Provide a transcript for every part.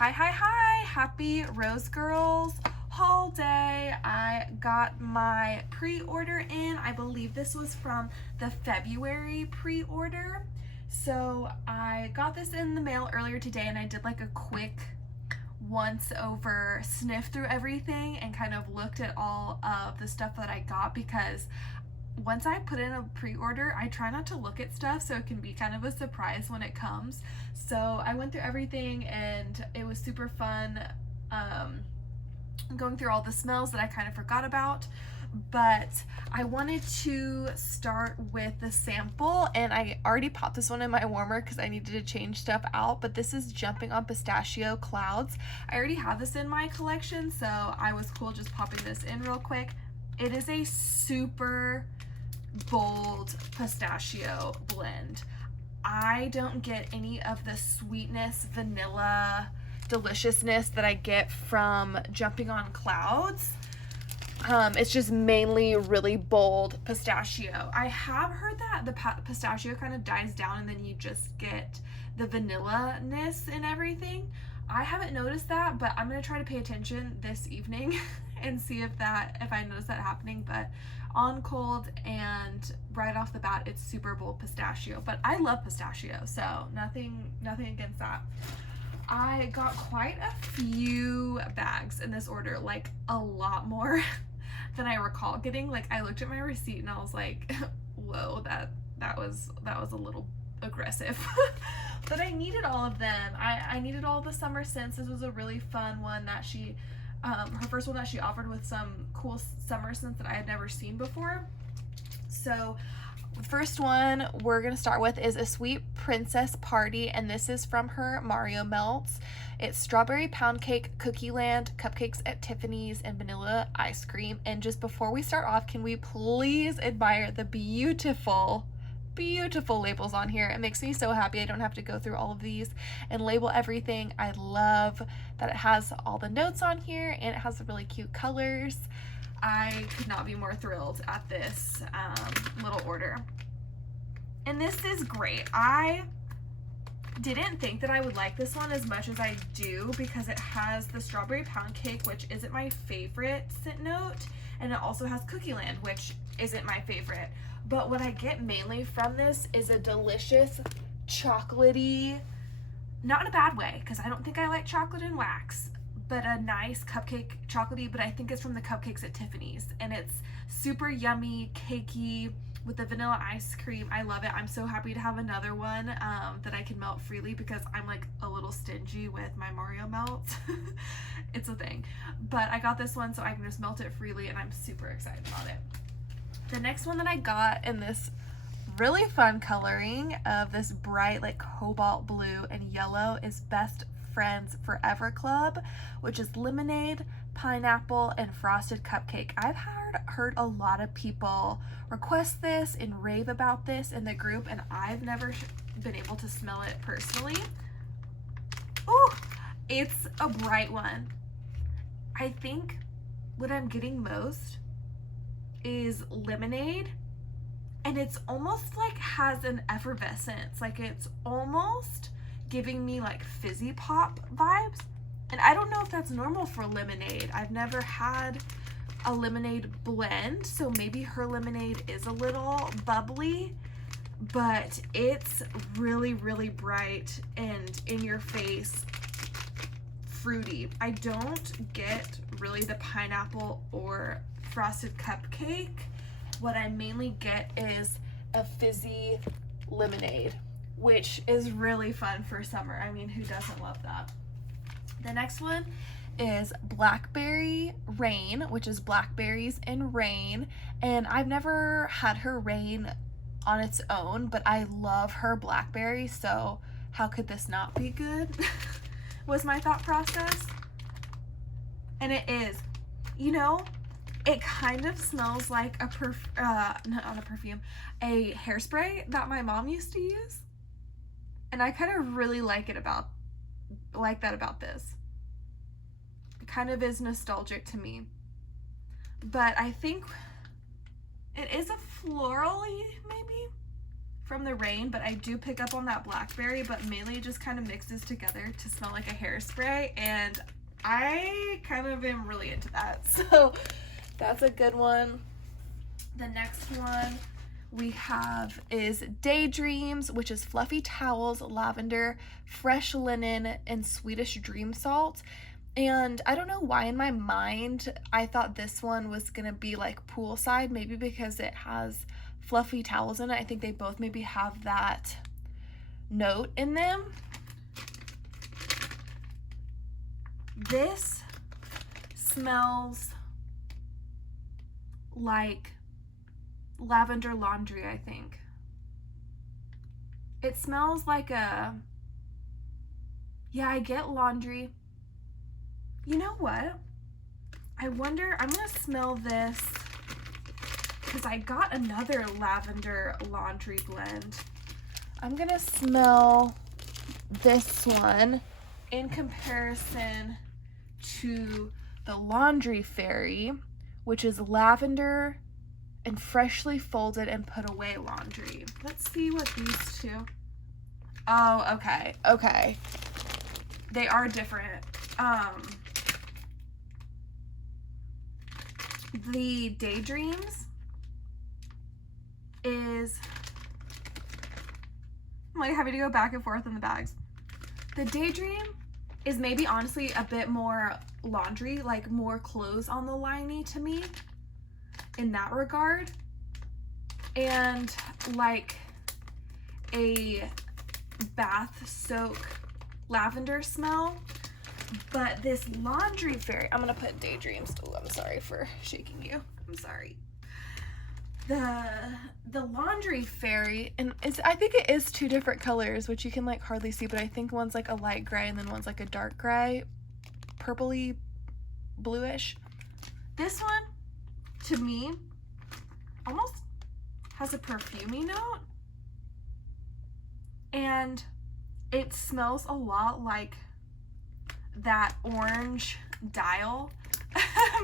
Hi, happy Rose Girls haul day. I got my pre-order in. I believe this was from the February pre-order. So I got this in the mail earlier today and I did like a quick once over sniff through everything and kind of looked at all of the stuff that I got, because once I put in a pre-order, I try not to look at stuff so it can be kind of a surprise when it comes. So I went through everything and it was super fun, going through all the smells that I kind of forgot about. But I wanted to start with the sample, and I already popped this one in my warmer because I needed to change stuff out, but this is Jumping on Pistachio Clouds. I already have this in my collection, so I was cool just popping this in real quick. It is a super bold pistachio blend. I don't get any of the sweetness, vanilla deliciousness that I get from Jumping on Clouds. It's just mainly really bold pistachio. I have heard that the pistachio kind of dies down and then you just get the vanilla-ness and everything. I haven't noticed that, but I'm gonna try to pay attention this evening and see if I notice that happening. But on cold and right off the bat, it's super bold pistachio. But I love pistachio, so nothing against that. I got quite a few bags in this order, like a lot more than I recall getting. Like, I looked at my receipt and I was like, whoa, that was a little aggressive. But I needed all of them. I needed all the summer scents. This was a really fun one that she, her first one that she offered with some cool summer scents that I had never seen before. So the first one we're going to start with is a Sweet Princess Party, and this is from her Mario Melts. It's strawberry pound cake, cookie land, cupcakes at Tiffany's, and vanilla ice cream. And just before we start off, can we please admire the beautiful labels on here? It makes me so happy I don't have to go through all of these and label everything. I love that it has all the notes on here and it has the really cute colors. I could not be more thrilled at this little order. And this is great. I didn't think that I would like this one as much as I do, because it has the strawberry pound cake, which isn't my favorite scent note, and it also has Cookie Land, which isn't my favorite. But what I get mainly from this is a delicious chocolatey, not in a bad way, because I don't think I like chocolate and wax, but a nice cupcake chocolatey, but I think it's from the cupcakes at Tiffany's, and it's super yummy, cakey, with the vanilla ice cream. I love it. I'm so happy to have another one that I can melt freely, because I'm like a little stingy with my Mario melts. It's a thing. But I got this one so I can just melt it freely, and I'm super excited about it. The next one that I got in this really fun coloring of this bright like cobalt blue and yellow is Best Friends Forever Club, which is lemonade, pineapple, and frosted cupcake. I've heard a lot of people request this and rave about this in the group, and I've never been able to smell it personally. Oh, it's a bright one. I think what I'm getting most is lemonade, and it's almost like has an effervescence, like it's almost giving me like fizzy pop vibes, and I don't know if that's normal for lemonade. I've never had a lemonade blend, so maybe her lemonade is a little bubbly, but it's really bright and in your face fruity. I don't get really the pineapple or frosted cupcake. What I mainly get is a fizzy lemonade, which is really fun for summer. I mean, who doesn't love that? The next one is Blackberry Rain, which is blackberries and rain, and I've never had her rain on its own, but I love her blackberry, so how could this not be good? Was my thought process. And it is. You know, it kind of smells like a not a perfume, a hairspray that my mom used to use. And I kind of really like that about this. It kind of is nostalgic to me. But I think it is a florally, maybe? from the rain, but I do pick up on that blackberry, but mainly it just kind of mixes together to smell like a hairspray, and I kind of am really into that. So that's a good one. The next one we have is Daydreams, which is fluffy towels, lavender, fresh linen, and Swedish dream salt. And I don't know why in my mind I thought this one was gonna be like poolside, maybe because it has fluffy towels in it. I think they both maybe have that note in them. This smells like lavender laundry, I think. It smells like a, yeah, I get laundry. You know what? I wonder, I'm gonna smell this because I got another lavender laundry blend. I'm gonna smell this one in comparison to the Laundry Fairy, which is lavender and freshly folded and put away laundry. Let's see what these two. Oh, okay, okay. They are different. The Daydreams is, I'm like having to go back and forth in the bags. The Daydream is maybe honestly a bit more laundry, like more clothes on the liney to me in that regard, and like a bath soak lavender smell. But this Laundry Fairy, I'm gonna put Daydreams. Oh, I'm sorry for shaking you. I'm sorry. The Laundry Fairy, and I think it is two different colors, which you can like hardly see, but I think one's like a light gray and then one's like a dark gray, purpley bluish. This one, to me, almost has a perfumey note, and it smells a lot like that orange dial.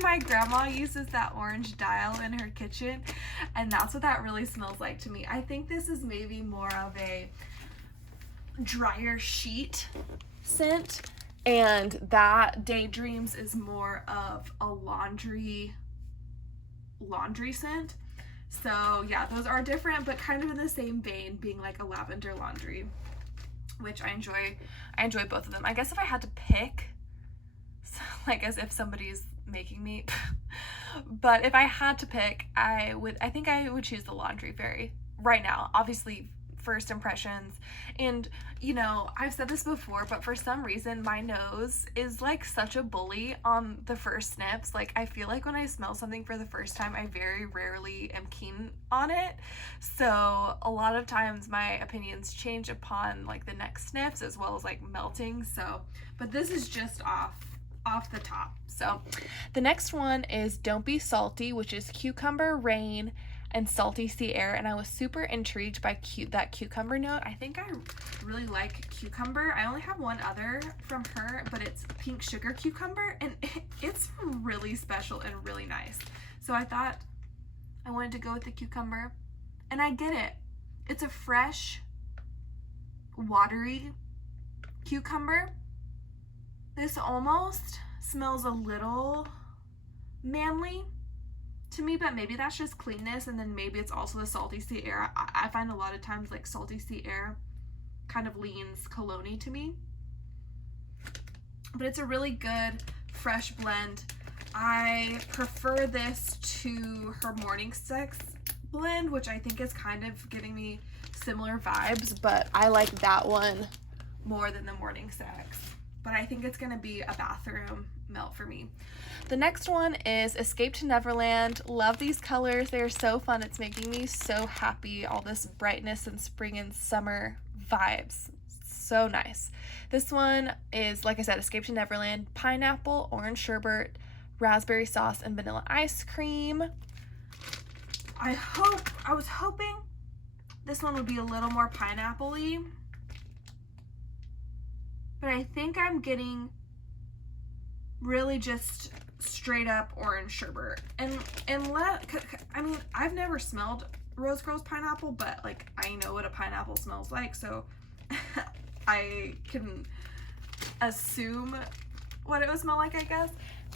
My grandma uses that orange dial in her kitchen, and that's what that really smells like to me. I think this is maybe more of a dryer sheet scent, and that Daydreams is more of a laundry scent. So yeah, those are different, but kind of in the same vein, being like a lavender laundry, which I enjoy both of them. I guess if I had to pick, like as if somebody's making me, but if I had to pick, I think I would choose the Laundry Fairy right now. Obviously, first impressions, and you know, I've said this before, but for some reason my nose is like such a bully on the first sniffs. Like I feel like when I smell something for the first time, I very rarely am keen on it, so a lot of times my opinions change upon like the next sniffs as well as like melting. So but this is just off the top. So the next one is Don't Be Salty, which is cucumber, rain, and salty sea air, and I was super intrigued by that cucumber note. I think I really like cucumber. I only have one other from her, but it's pink sugar cucumber, and it's really special and really nice. So I thought I wanted to go with the cucumber, and I get it. It's a fresh, watery cucumber. This almost smells a little manly to me, but maybe that's just cleanness, and then maybe it's also the salty sea air. I find a lot of times like salty sea air kind of leans cologne-y to me, but it's a really good fresh blend. I prefer this to her Morning Sex blend, which I think is kind of giving me similar vibes, but I like that one more than the Morning Sex. But I think it's gonna be a bathroom melt for me. The next one is Escape to Neverland. Love these colors. They are so fun. It's making me so happy. All this brightness and spring and summer vibes. So nice. This one is, like I said, Escape to Neverland, pineapple, orange sherbet, raspberry sauce, and vanilla ice cream. I was hoping this one would be a little more pineapple-y, but I think I'm getting really just straight up orange sherbet. I mean, I've never smelled Rose Girls pineapple, but like I know what a pineapple smells like, so I can assume what it would smell like, I guess.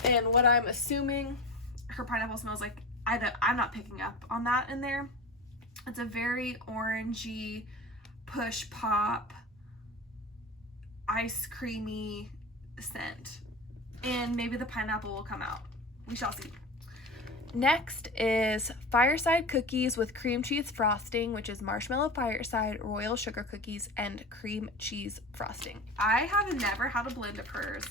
And what I'm assuming her pineapple smells like, I'm not picking up on that in there. It's a very orangey, push pop, ice creamy scent. And maybe the pineapple will come out. We shall see. Next is Fireside cookies with cream cheese frosting, which is marshmallow Fireside, royal sugar cookies, and cream cheese frosting. I have never had a blend of hers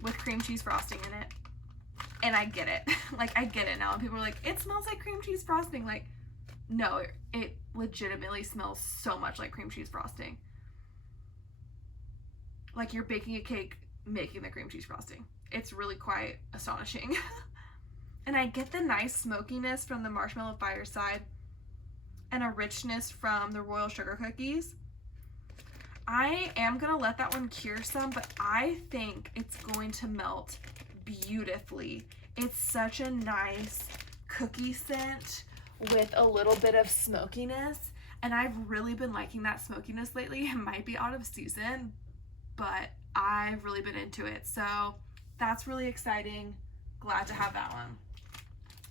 with cream cheese frosting in it. And I get it. Like, I get it now. And people are like, it smells like cream cheese frosting. Like, no, it legitimately smells so much like cream cheese frosting. Like you're baking a cake, making the cream cheese frosting. It's really quite astonishing. And I get the nice smokiness from the marshmallow Fireside and a richness from the royal sugar cookies. I am going to let that one cure some, but I think it's going to melt beautifully. It's such a nice cookie scent with a little bit of smokiness, and I've really been liking that smokiness lately. It might be out of season, but I've really been into it, so that's really exciting. Glad to have that one.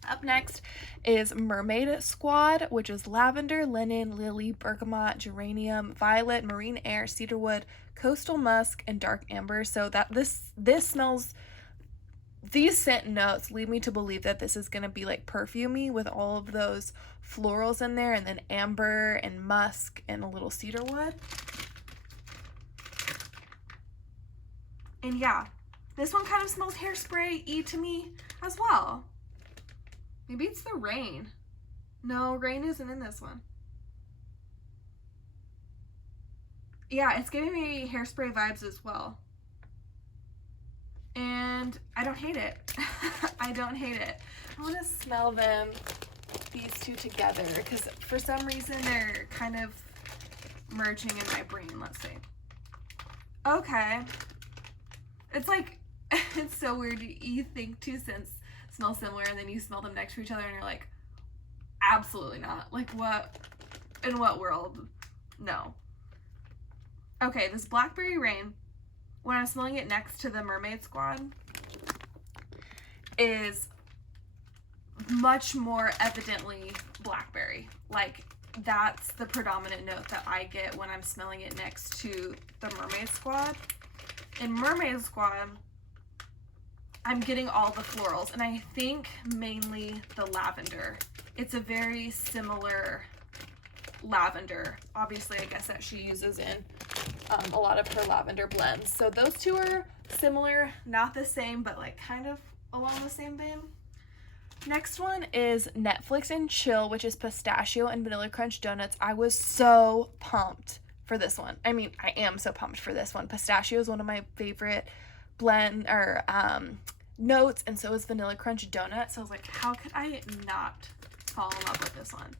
Up next is Mermaid Squad, which is lavender, linen, lily, bergamot, geranium, violet, marine air, cedarwood, coastal musk, and dark amber. So that this smells, these scent notes lead me to believe that this is going to be like perfumey with all of those florals in there, and then amber and musk and a little cedarwood. And yeah, this one kind of smells hairspray-y to me as well. Maybe it's the rain. No, rain isn't in this one. Yeah, it's giving me hairspray vibes as well. And I don't hate it. I don't hate it. I want to smell them, these two together, because for some reason they're kind of merging in my brain. Let's see. Okay. It's like, it's so weird. You think two scents smell similar and then you smell them next to each other and you're like, absolutely not. Like, what? In what world? No. Okay, this Blackberry Rain, when I'm smelling it next to the Mermaid Squad, is much more evidently blackberry. Like, that's the predominant note that I get when I'm smelling it next to the Mermaid Squad. In Mermaid Squad, I'm getting all the florals, and I think mainly the lavender. It's a very similar lavender, obviously, I guess, that she uses in a lot of her lavender blends. So those two are similar, not the same, but like kind of along the same vein. Next one is Netflix and Chill, which is pistachio and vanilla crunch donuts. I was so pumped for this one. I mean, I am so pumped for this one. Pistachio is one of my favorite blend or notes, and so is vanilla crunch donut. So I was like, how could I not fall in love with this one?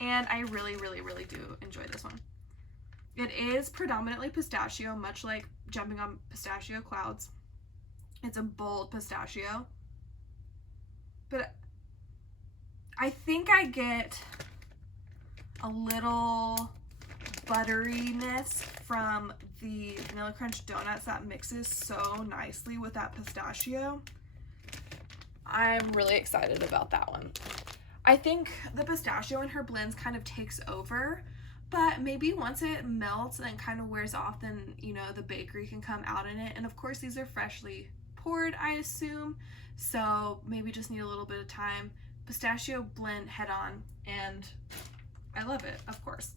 And I really, really, really do enjoy this one. It is predominantly pistachio, much like Jumping on Pistachio Clouds. It's a bold pistachio. But I think I get a little butteriness from the vanilla crunch donuts that mixes so nicely with that pistachio. I'm really excited about that one. I think the pistachio in her blends kind of takes over, but maybe once it melts and kind of wears off, then, you know, the bakery can come out in it. And of course, these are freshly poured, I assume, so maybe just need a little bit of time. Pistachio blend head on, and I love it, of course.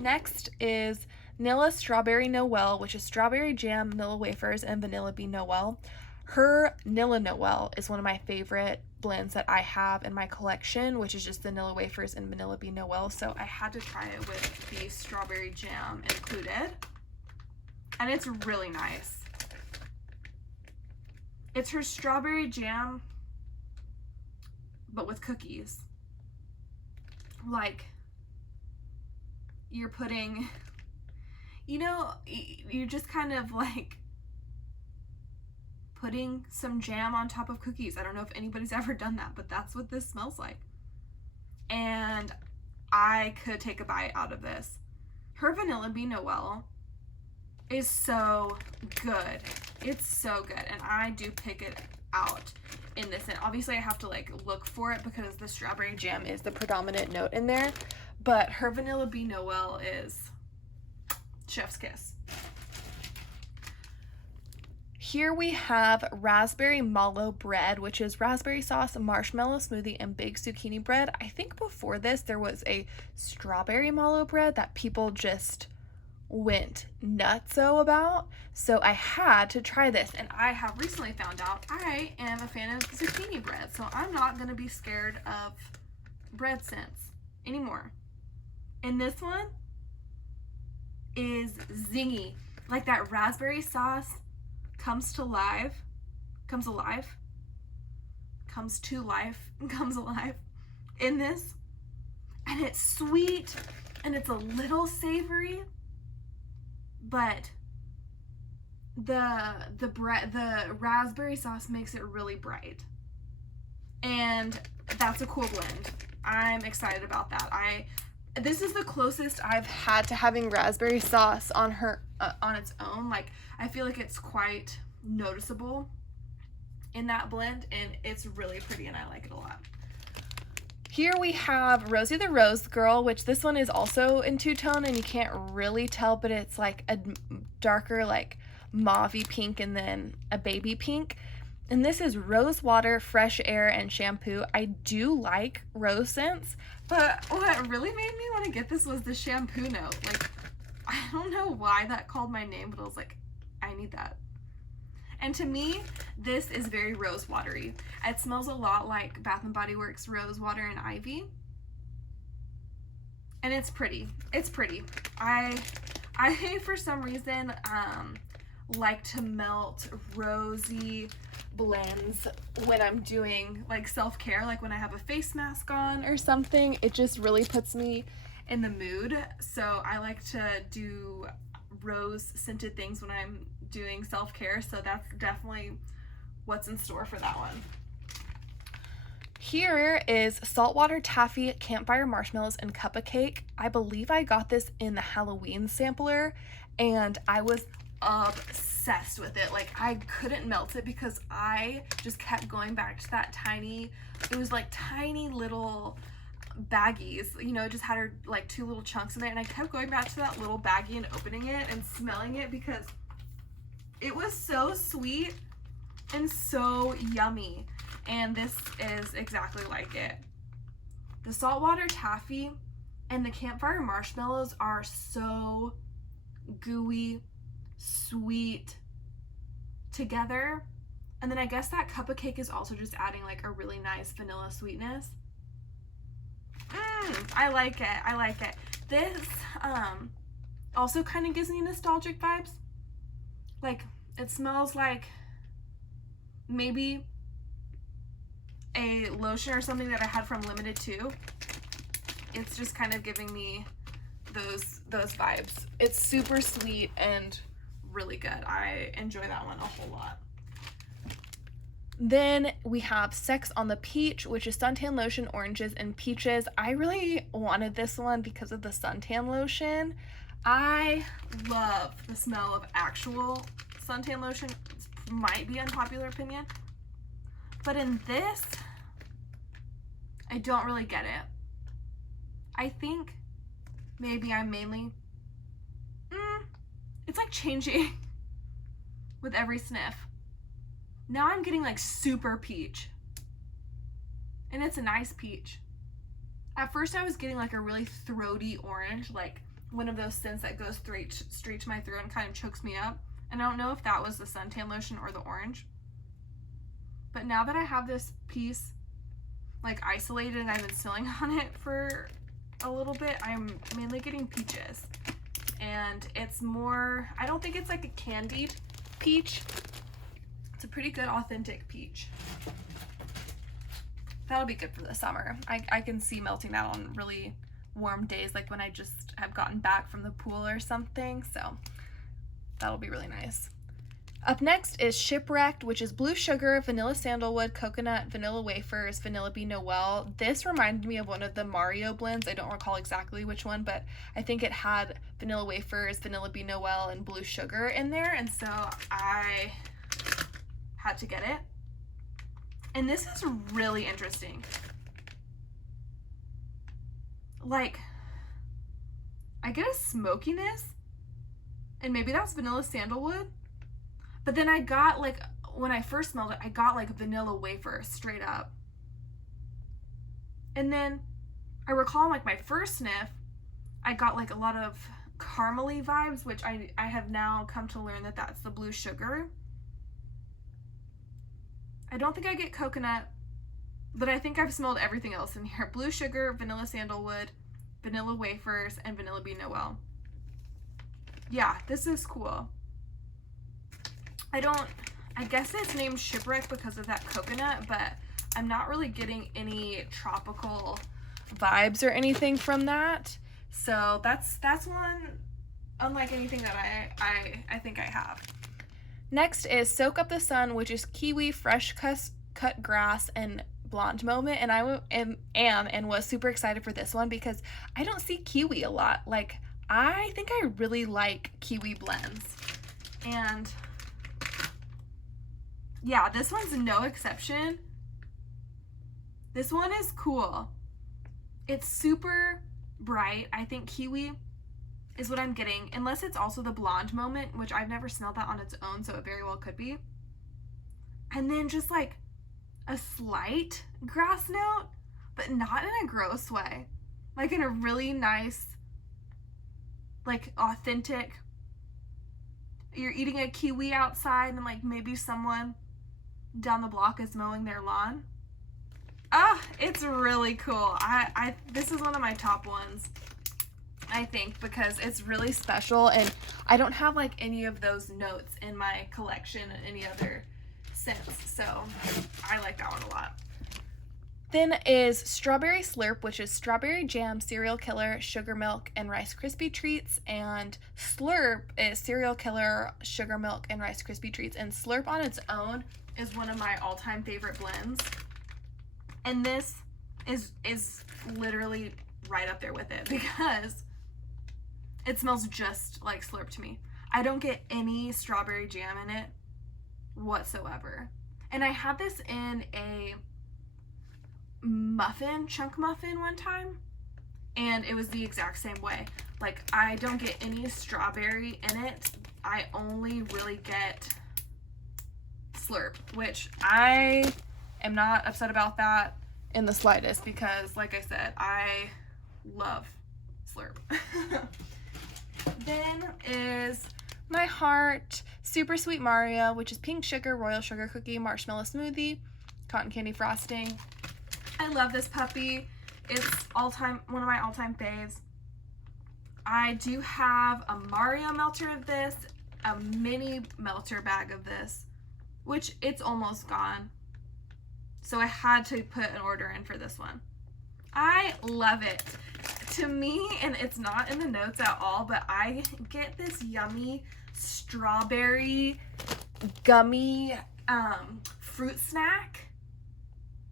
Next is Nilla Strawberry Noel, which is strawberry jam, Nilla wafers, and vanilla bean Noel. Her Nilla Noel is one of my favorite blends that I have in my collection, which is just the Nilla wafers and vanilla bean Noel. So I had to try it with the strawberry jam included. And it's really nice. It's her strawberry jam, but with cookies. Like, you're putting, you know, you're just kind of like putting some jam on top of cookies. I don't know if anybody's ever done that, but that's what this smells like. And I could take a bite out of this. Her vanilla bean Noel is so good. It's so good, and I do pick it out in this. And obviously I have to like look for it because the strawberry jam is the predominant note in there, but her vanilla bean Noel is chef's kiss. Here we have raspberry mallow bread, which is raspberry sauce, marshmallow smoothie, and big zucchini bread. I think before this there was a strawberry mallow bread that people just went nutso about, so I had to try this. And I have recently found out I am a fan of zucchini bread, so I'm not going to be scared of bread scents anymore. And this one is zingy. Like that raspberry sauce comes to life in this, and it's sweet and it's a little savory, but the raspberry sauce makes it really bright, and that's a cool blend. I'm excited about that. This is the closest I've had to having raspberry sauce on on its own. Like, I feel like it's quite noticeable in that blend, and it's really pretty, and I like it a lot. Here we have Rosie the Rose Girl, which this one is also in two-tone, and you can't really tell, but it's like a darker, like mauve-y pink and then a baby pink. And this is rose water, fresh air, and shampoo. I do like rose scents, but what really made me want to get this was the shampoo note. Like, I don't know why that called my name, but I was like, I need that. And to me, this is very rose watery. It smells a lot like Bath & Body Works Rose Water and Ivy. And it's pretty. It's pretty. I for some reason, like to melt rosy blends when I'm doing like self-care, like when I have a face mask on or something. It just really puts me in the mood. So I like to do rose scented things when I'm doing self-care, so that's definitely what's in store for that one. Here is Saltwater, taffy, campfire marshmallows, and cup of cake. I believe I got this in the Halloween sampler, and I was obsessed with it. Like, I couldn't melt it because I just kept going back to that tiny, it was like tiny little baggies, you know, it just had like two little chunks in there, and I kept going back to that little baggie and opening it and smelling it because it was so sweet and so yummy, and this is exactly like it. The saltwater taffy and the campfire marshmallows are so gooey, sweet together, and then I guess that cup of cake is also just adding like a really nice vanilla sweetness. I like it. I like it. This also kind of gives me nostalgic vibes. Like, it smells like maybe a lotion or something that I had from Limited 2. It's just kind of giving me those vibes. It's super sweet and really good. I enjoy that one a whole lot. Then we have Sex on the Peach, which is suntan lotion, oranges, and peaches. I really wanted this one because of the suntan lotion. I love the smell of actual suntan lotion. It might be unpopular opinion, but in this, I don't really get it. I think maybe I'm mainly, it's like changing with every sniff. Now I'm getting like super peach, and it's a nice peach. At first I was getting like a really throaty orange, like one of those scents that goes straight to my throat and kind of chokes me up. And I don't know if that was the suntan lotion or the orange. But now that I have this piece like isolated and I've been smelling on it for a little bit, I'm mainly getting peaches. And it's more, I don't think it's like a candied peach. It's a pretty good authentic peach. That'll be good for the summer. I can see melting that on really warm days, like when I just have gotten back from the pool or something, so that'll be really nice. Up next is Shipwrecked, which is blue sugar, vanilla sandalwood, coconut, vanilla wafers, vanilla bean noel. This reminded me of one of the Mario blends. I don't recall exactly which one, but I think it had vanilla wafers, vanilla bean noel, and blue sugar in there, and so I had to get it. And this is really interesting. Like, I get a smokiness, and maybe that's vanilla sandalwood. But then I got, like, when I first smelled it, I got like vanilla wafer straight up. And then I recall like my first sniff, I got like a lot of caramely vibes, which I have now come to learn that that's the blue sugar. I don't think I get coconut, but I think I've smelled everything else in here. Blue sugar, vanilla sandalwood, vanilla wafers, and vanilla bean noel. Yeah, this is cool. I guess it's named Shipwreck because of that coconut, but I'm not really getting any tropical vibes or anything from that. So that's one unlike anything that I think I have. Next is Soak Up the Sun, which is kiwi, fresh cut grass, and blonde moment. And I am and was super excited for this one because I don't see kiwi a lot. Like, I think I really like kiwi blends. And yeah, this one's no exception. This one is cool. It's super bright. I think kiwi is what I'm getting, unless it's also the blonde moment, which I've never smelled that on its own, so it very well could be. And then just like a slight grass note, but not in a gross way. Like in a really nice, like authentic, you're eating a kiwi outside and like maybe someone down the block is mowing their lawn. Ah, it's really cool. This is one of my top ones, I think, because it's really special, and I don't have like any of those notes in my collection in any other sense, so I like that one a lot. Then is Strawberry Slurp, which is strawberry jam, cereal killer, sugar milk, and Rice Krispie treats. And Slurp is cereal killer, sugar milk, and Rice Krispie treats. And Slurp on its own is one of my all-time favorite blends. And this is literally right up there with it because it smells just like Slurp to me. I don't get any strawberry jam in it whatsoever. And I had this in a chunk muffin one time, and it was the exact same way. Like, I don't get any strawberry in it. I only really get Slurp, which I am not upset about that in the slightest because, like I said, I love Slurp. Then is My Heart Super Sweet Mario, which is pink sugar, royal sugar cookie, marshmallow smoothie, cotton candy frosting. I love this puppy. It's one of my all-time faves. I do have a Mario melter of this, a mini melter bag of this, which it's almost gone. So I had to put an order in for this one. I love it. To me, and it's not in the notes at all, but I get this yummy strawberry gummy fruit snack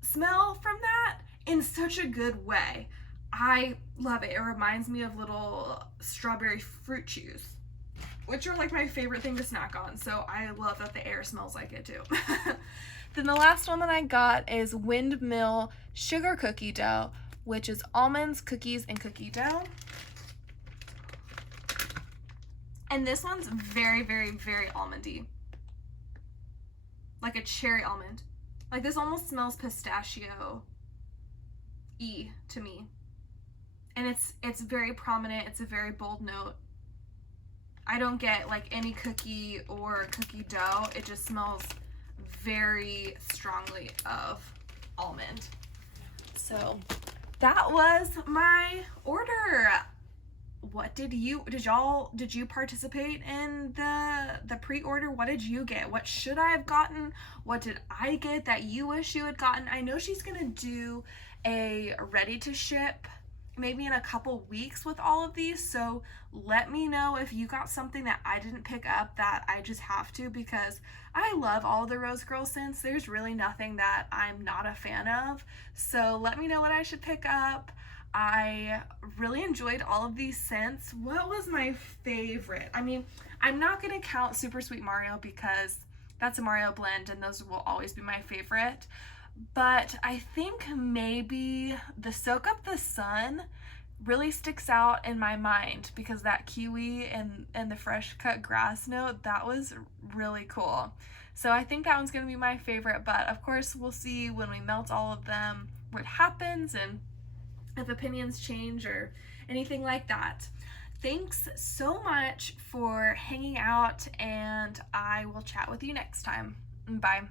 smell from that in such a good way. I love it. It reminds me of little strawberry fruit chews, which are like my favorite thing to snack on. So I love that the air smells like it too. Then the last one that I got is Windmill Sugar Cookie Dough, which is almonds, cookies, and cookie dough. And this one's very, very, very almondy. Like a cherry almond. Like, this almost smells pistachio-y to me. And it's very prominent. It's a very bold note. I don't get like any cookie or cookie dough. It just smells very strongly of almond. So that was my order. What did you participate in the pre-order? What did you get? What should I have gotten? What did I get that you wish you had gotten? I know she's gonna do a ready to ship maybe in a couple weeks with all of these. So let me know if you got something that I didn't pick up that I just have to, because I love all the Rose Girl scents. There's really nothing that I'm not a fan of. So let me know what I should pick up. I really enjoyed all of these scents. What was my favorite? I mean, I'm not going to count Super Sweet Mario because that's a Mario blend and those will always be my favorite. But I think maybe the Soak Up the Sun really sticks out in my mind because that kiwi and the fresh cut grass note, that was really cool. So I think that one's going to be my favorite, but of course we'll see when we melt all of them what happens and if opinions change or anything like that. Thanks so much for hanging out, and I will chat with you next time. Bye.